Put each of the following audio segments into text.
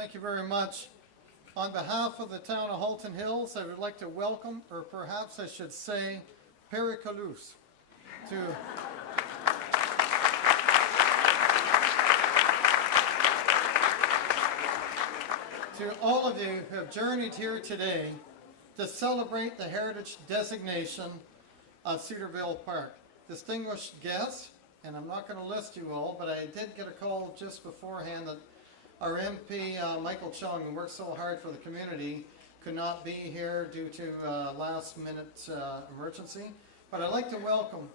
Thank you very much. On behalf of the town of Halton Hills, I would like to welcome, or perhaps I should say, Pericolus, to all of you who have journeyed here today to celebrate the heritage designation of Cedarvale Park. Distinguished guests, and I'm not going to list you all, but I did get a call just beforehand that our MP, Michael Chung, who works so hard for the community, could not be here due to last-minute emergency. But I'd like to welcome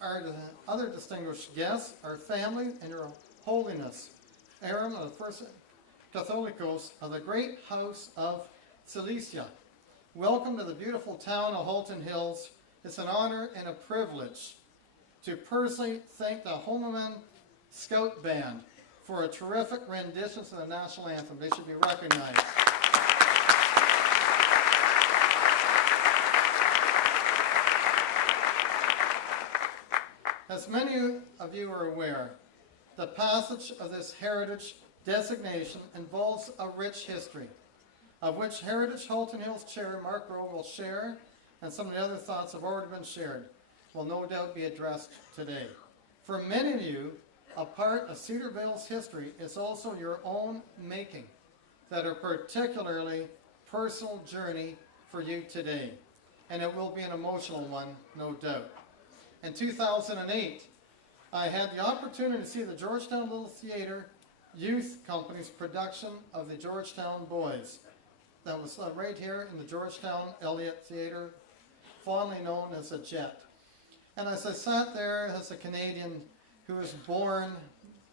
our other distinguished guests, our family, and Her Holiness Aram I, the First Catholicos of the great house of Cilicia. Welcome to the beautiful town of Halton Hills. It's an honor and a privilege to personally thank the Homeman Scout Band for a terrific rendition of the national anthem. They should be recognized. As many of you are aware, the passage of this heritage designation involves a rich history, of which Heritage Halton Hills Chair Mark Rowe will share, and some of the other thoughts have already been shared, will no doubt be addressed today. For many of you, a part of Cedarvale's history is also your own making, that are particularly personal journey for you today. And it will be an emotional one, no doubt. In 2008, I had the opportunity to see the Georgetown Little Theater Youth Company's production of the Georgetown Boys. That was right here in the Georgetown Elliott Theater, fondly known as a Jet. And as I sat there as a Canadian who was born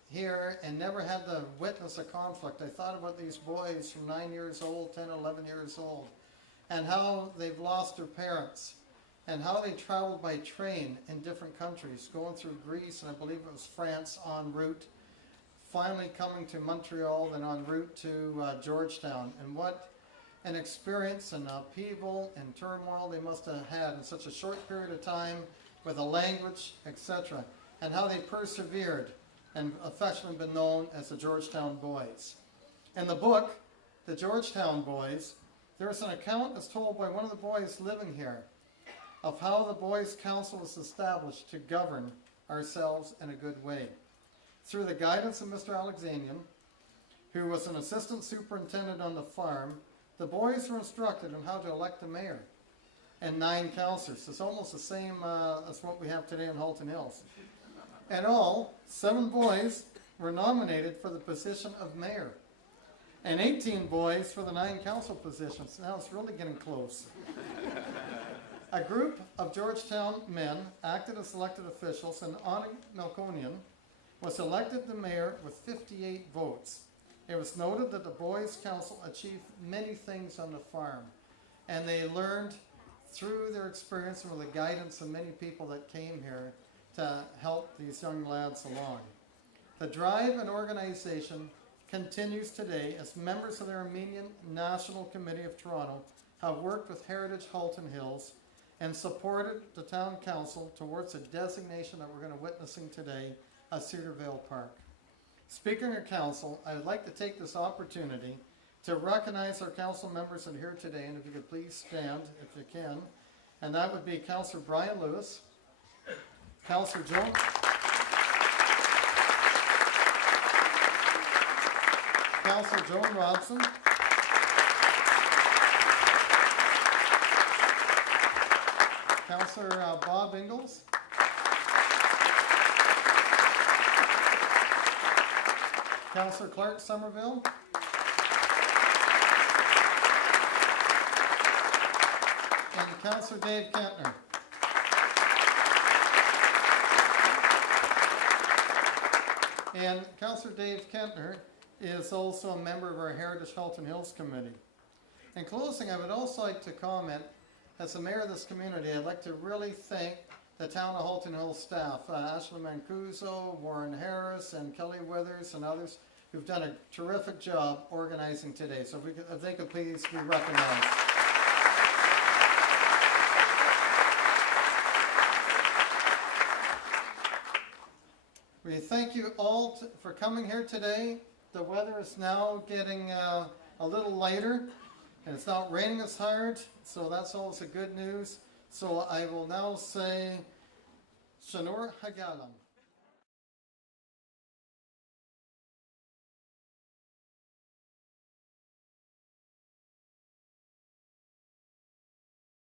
here and never had to witness a conflict, I thought about these boys from 9 years old, 10, 11 years old, and how they've lost their parents, and how they traveled by train in different countries, going through Greece, and I believe it was France en route, finally coming to Montreal, then en route to Georgetown. And what an experience and upheaval and turmoil they must have had in such a short period of time with a language, etc., and how they persevered and affectionately been known as the Georgetown Boys. In the book, The Georgetown Boys, there's an account that's told by one of the boys living here of how the Boys' Council was established to govern ourselves in a good way. Through the guidance of Mr. Alexanian, who was an assistant superintendent on the farm, the boys were instructed on how to elect the mayor and 9 councillors. It's almost the same as what we have today in Halton Hills. In all, 7 boys were nominated for the position of mayor, and 18 boys for the 9 council positions. Now it's really getting close. A group of Georgetown men acted as elected officials, and Ani Melkonian was elected the mayor with 58 votes. It was noted that the Boys' Council achieved many things on the farm, and they learned through their experience and with the guidance of many people that came here to help these young lads along. The drive and organization continues today as members of the Armenian National Committee of Toronto have worked with Heritage Halton Hills and supported the town council towards a designation that we're going to witnessing today of Cedarvale Park. Speaking of council, I would like to take this opportunity to recognize our council members that are here today, and if you could please stand if you can. And that would be Councillor Brian Lewis, Councillor Joan Robson, Councillor Bob Ingalls, Councillor Clark Somerville, and Councillor Dave Kentner. And Councillor Dave Kentner is also a member of our Heritage Halton Hills Committee. In closing, I would also like to comment, as the mayor of this community, I'd like to really thank the town of Halton Hills staff, Ashley Mancuso, Warren Harris, and Kelly Withers, and others who've done a terrific job organizing today. So if they could please be recognized. We thank you all for coming here today. the weather is now getting a little lighter, and it's not raining as hard, so that's also good news. So I will now say, Shanor Hagalam.